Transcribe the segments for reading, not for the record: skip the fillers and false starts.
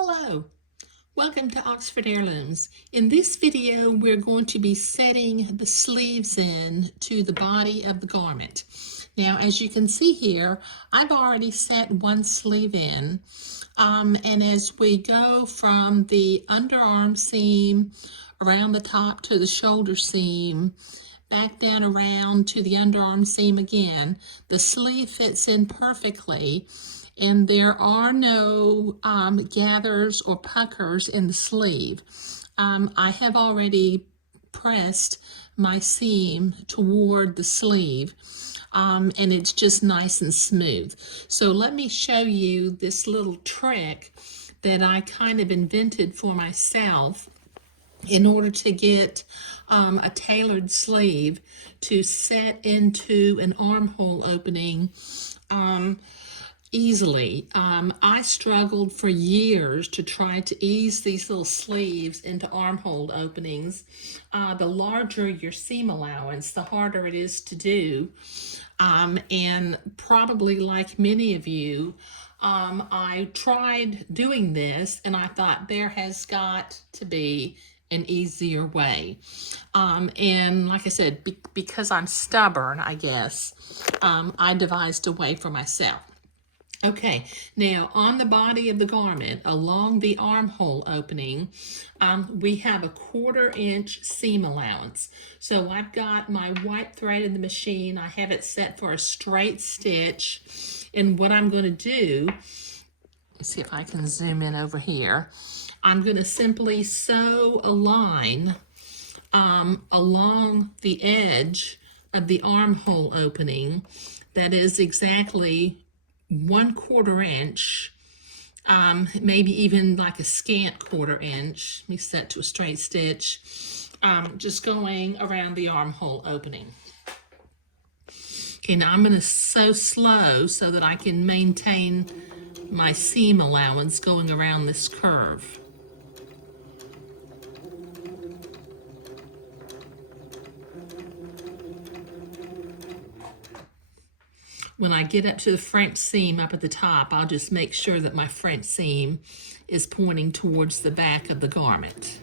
Hello, welcome to Oxford Heirlooms. In this video, we're going to be setting the sleeves in to the body of the garment. Now, as you can see here, I've already set one sleeve in, and as we go from the underarm seam around the top to the shoulder seam, back down around to the underarm seam again, the sleeve fits in perfectly, and there are no gathers or puckers in the sleeve. I have already pressed my seam toward the sleeve, and it's just nice and smooth. So let me show you this little trick that I kind of invented for myself in order to get a tailored sleeve to set into an armhole opening easily. I struggled for years to try to ease these little sleeves into armhole openings. The larger your seam allowance, the harder it is to do. And probably like many of you, I tried doing this and I thought there has got to be an easier way. And like I said, because I'm stubborn, I guess, I devised a way for myself. Okay, now on the body of the garment, along the armhole opening, we have a 1/4 inch seam allowance. So I've got my white thread in the machine. I have it set for a straight stitch. And what I'm going to do, let's see if I can zoom in over here. I'm going to simply sew a line along the edge of the armhole opening that is exactly 1/4 inch, maybe even like a scant 1/4 inch. Let me set to a straight stitch, just going around the armhole opening. Okay, now I'm going to sew slow so that I can maintain my seam allowance going around this curve. When I get up to the French seam up at the top, I'll just make sure that my French seam is pointing towards the back of the garment.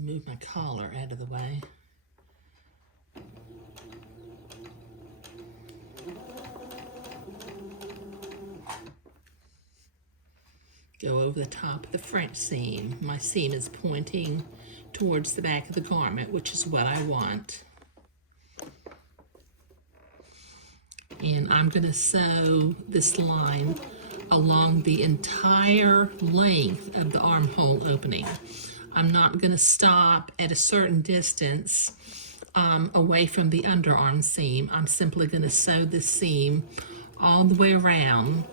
Move my collar out of the way. Go over the top of the French seam. My seam is pointing towards the back of the garment, which is what I want. And I'm going to sew this line along the entire length of the armhole opening. I'm not going to stop at a certain distance away from the underarm seam. I'm simply going to sew this seam all the way around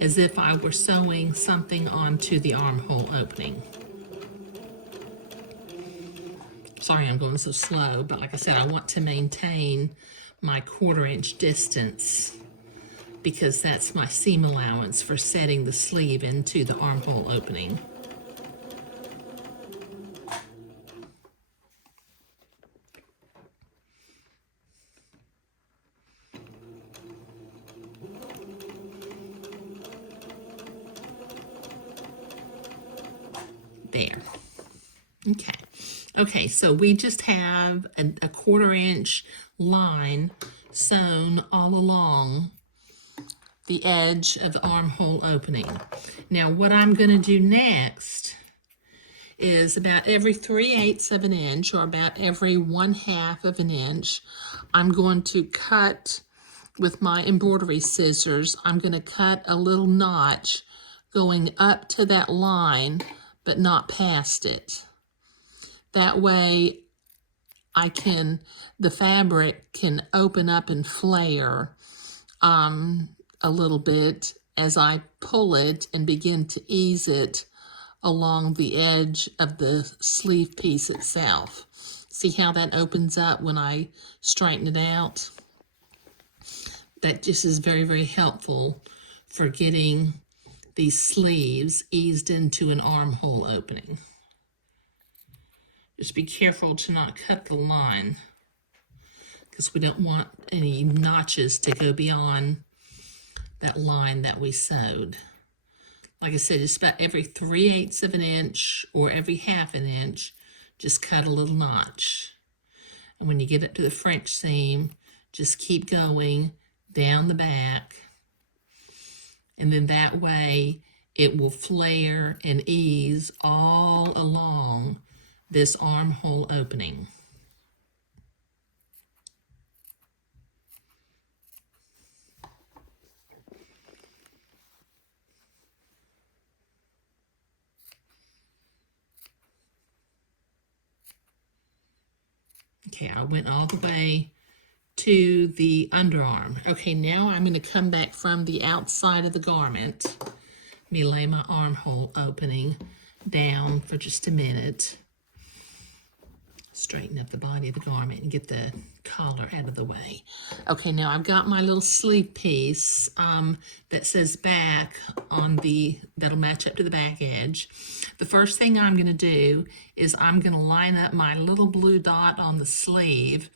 as if I were sewing something onto the armhole opening. Sorry I'm going so slow, but like I said, I want to maintain my 1/4 inch distance because that's my seam allowance for setting the sleeve into the armhole opening. There. Okay, so we just have a 1/4 inch line sewn all along the edge of the armhole opening. Now what I'm going to do next is about every 3/8 of an inch, or about every 1/2 of an inch, I'm going to cut with my embroidery scissors. I'm going to cut a little notch going up to that line but not past it. That way the fabric can open up and flare a little bit as I pull it and begin to ease it along the edge of the sleeve piece itself. See how that opens up when I straighten it out? That just is very, very helpful for getting these sleeves eased into an armhole opening. Just be careful to not cut the line, because we don't want any notches to go beyond that line that we sewed. Like I said, just about every 3/8 of an inch or every 1/2 an inch, just cut a little notch. And when you get up to the French seam, just keep going down the back. And then that way it will flare and ease all along this armhole opening. Okay, I went all the way to the underarm. Okay, now I'm going to come back from the outside of the garment. Let me lay my armhole opening down for just a minute. Straighten up the body of the garment and get the collar out of the way. Okay, now I've got my little sleeve piece that says back on that'll match up to the back edge. The first thing I'm going to do is I'm going to line up my little blue dot on the sleeve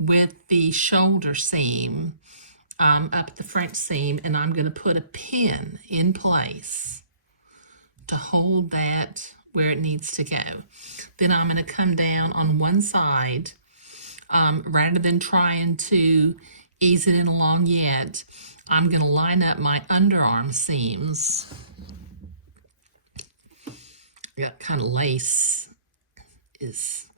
with the shoulder seam up the French seam, and I'm going to put a pin in place to hold that where it needs to go. Then I'm going to come down on one side, rather than trying to ease it in along yet, I'm going to line up my underarm seams. That kind of lace is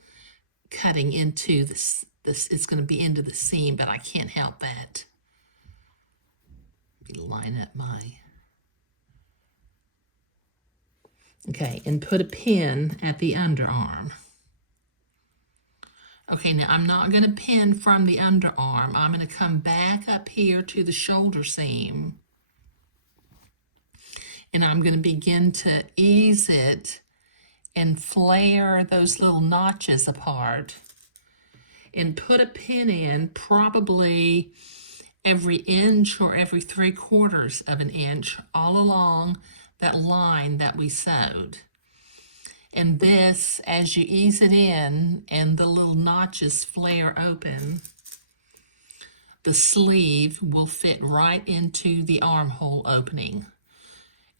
cutting into this, it's going to be into the seam, but I can't help that. Let me line up my... Okay, and put a pin at the underarm. Okay, now I'm not going to pin from the underarm. I'm going to come back up here to the shoulder seam. And I'm going to begin to ease it and flare those little notches apart. And put a pin in probably every inch or every 3/4 of an inch all along that line that we sewed. And this, as you ease it in and the little notches flare open, the sleeve will fit right into the armhole opening.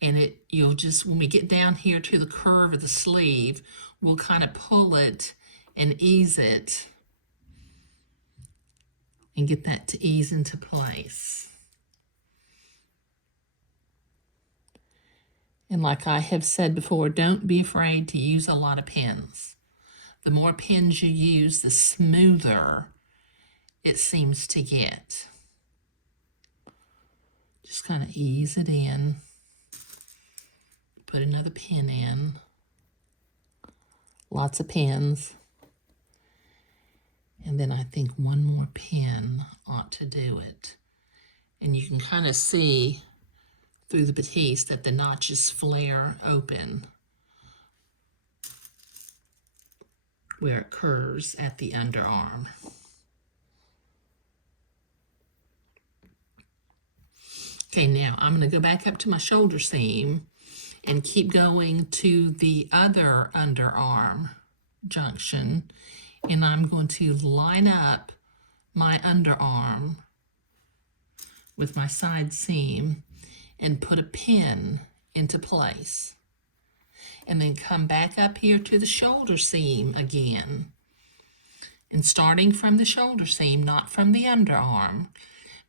And you'll just, when we get down here to the curve of the sleeve, we'll kind of pull it and ease it and get that to ease into place. And like I have said before, don't be afraid to use a lot of pins. The more pins you use, the smoother it seems to get. Just kind of ease it in. Put another pin in. Lots of pins. And then I think one more pin ought to do it. And you can kind of see through the batiste that the notches flare open where it curves at the underarm. Okay, now I'm going to go back up to my shoulder seam and keep going to the other underarm junction, and I'm going to line up my underarm with my side seam and put a pin into place. And then come back up here to the shoulder seam again. And starting from the shoulder seam, not from the underarm,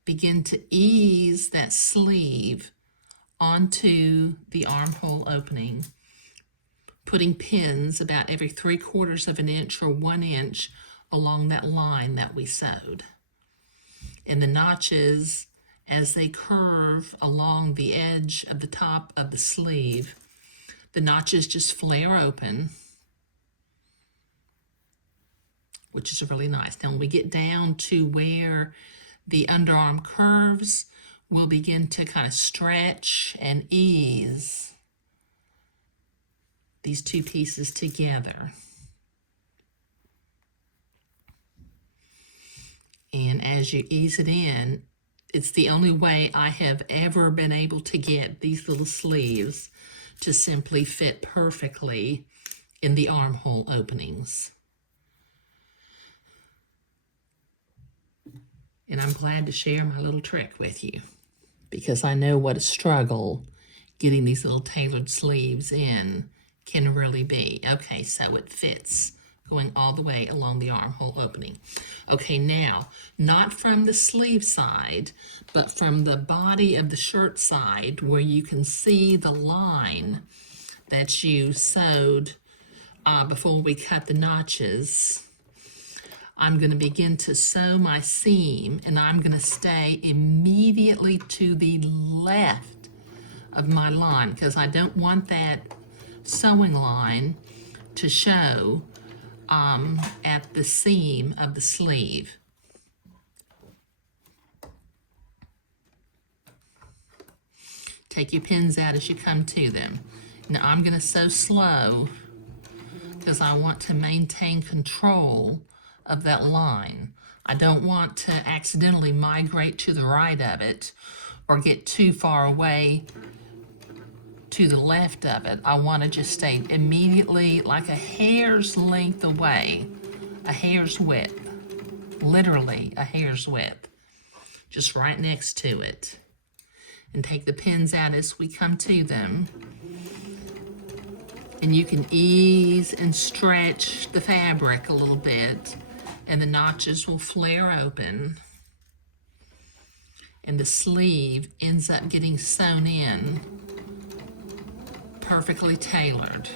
begin to ease that sleeve onto the armhole opening, putting pins about every 3/4 of an inch or 1 inch along that line that we sewed. And the notches, as they curve along the edge of the top of the sleeve, the notches just flare open, which is really nice. Now when we get down to where the underarm curves, we'll begin to kind of stretch and ease these two pieces together. And as you ease it in, it's the only way I have ever been able to get these little sleeves to simply fit perfectly in the armhole openings. And I'm glad to share my little trick with you, because I know what a struggle getting these little tailored sleeves in can really be. Okay, so it fits going all the way along the armhole opening. Okay, now, not from the sleeve side, but from the body of the shirt side, where you can see the line that you sewed before we cut the notches. I'm going to begin to sew my seam, and I'm going to stay immediately to the left of my line, because I don't want that sewing line to show at the seam of the sleeve. Take your pins out as you come to them. Now I'm going to sew slow because I want to maintain control of that line. I don't want to accidentally migrate to the right of it or get too far away to the left of it. I want to just stay immediately like a hair's length away, a hair's width, literally a hair's width, just right next to it. And take the pins out as we come to them. And you can ease and stretch the fabric a little bit, and the notches will flare open, and the sleeve ends up getting sewn in perfectly tailored.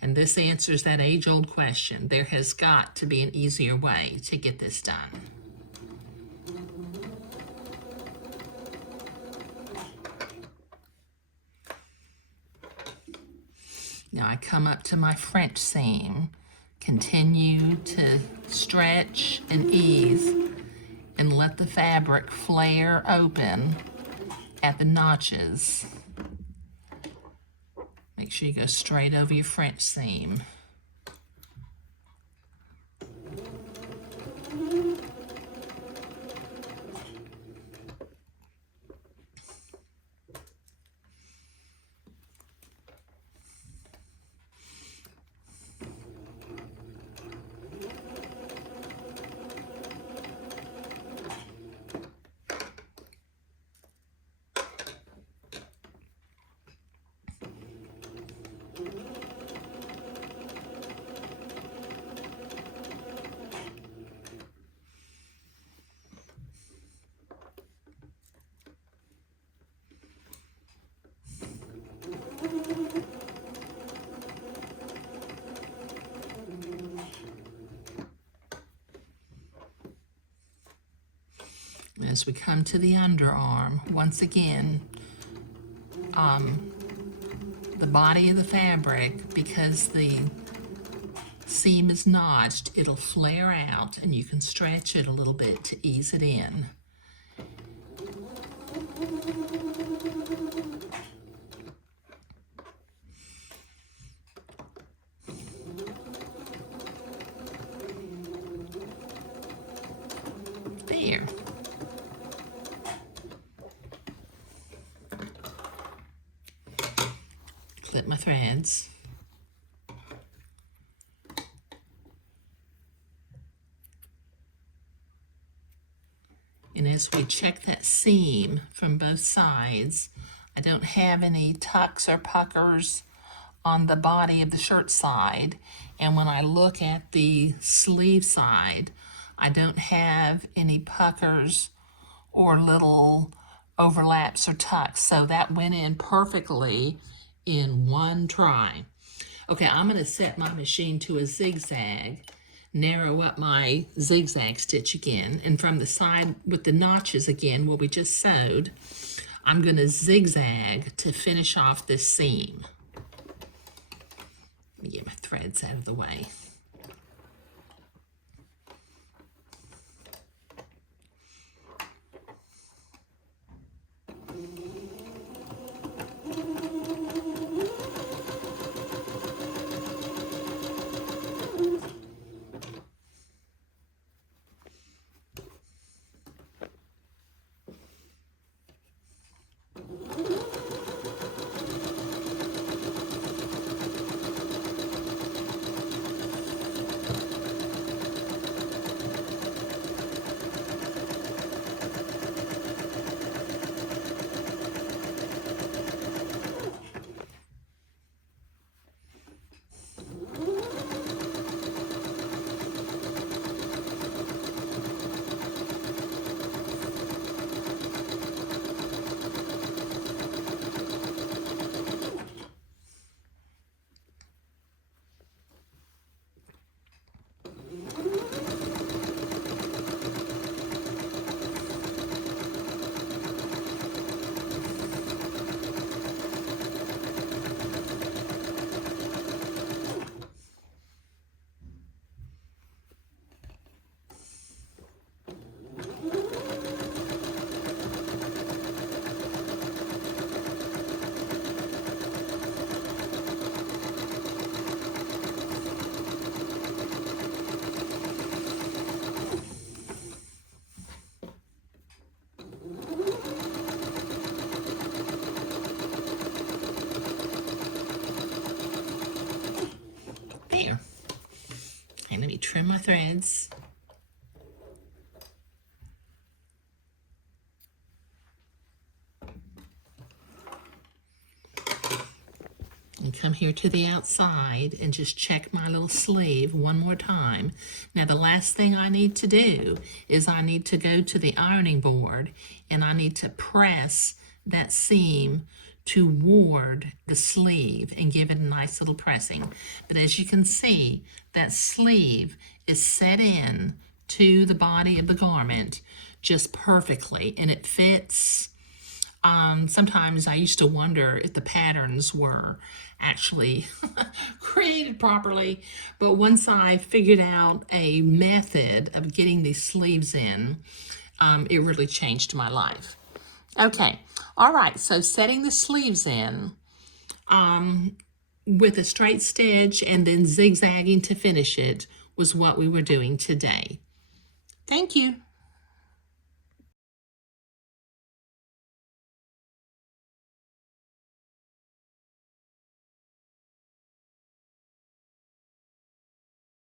And this answers that age-old question. There has got to be an easier way to get this done. Now I come up to my French seam, continue to stretch and ease, and let the fabric flare open at the notches. Make sure you go straight over your French seam. As we come to the underarm, once again, the body of the fabric, because the seam is notched, it'll flare out, and you can stretch it a little bit to ease it in. There. Clip my threads. And as we check that seam from both sides, I don't have any tucks or puckers on the body of the shirt side. And when I look at the sleeve side, I don't have any puckers or little overlaps or tucks. So that went in perfectly in one try. Okay, I'm going to set my machine to a zigzag, narrow up my zigzag stitch again, and from the side with the notches again where we just sewed, I'm going to zigzag to finish off this seam. Let me get my threads out of the way. trim my threads. And come here to the outside and just check my little sleeve one more time. Now the last thing I need to do is I need to go to the ironing board and I need to press that seam toward the sleeve and give it a nice little pressing. But as you can see, that sleeve is set in to the body of the garment just perfectly, and it fits. Sometimes I used to wonder if the patterns were actually created properly, but once I figured out a method of getting these sleeves in, it really changed my life. Okay, all right, so setting the sleeves in with a straight stitch and then zigzagging to finish it was what we were doing today. Thank you.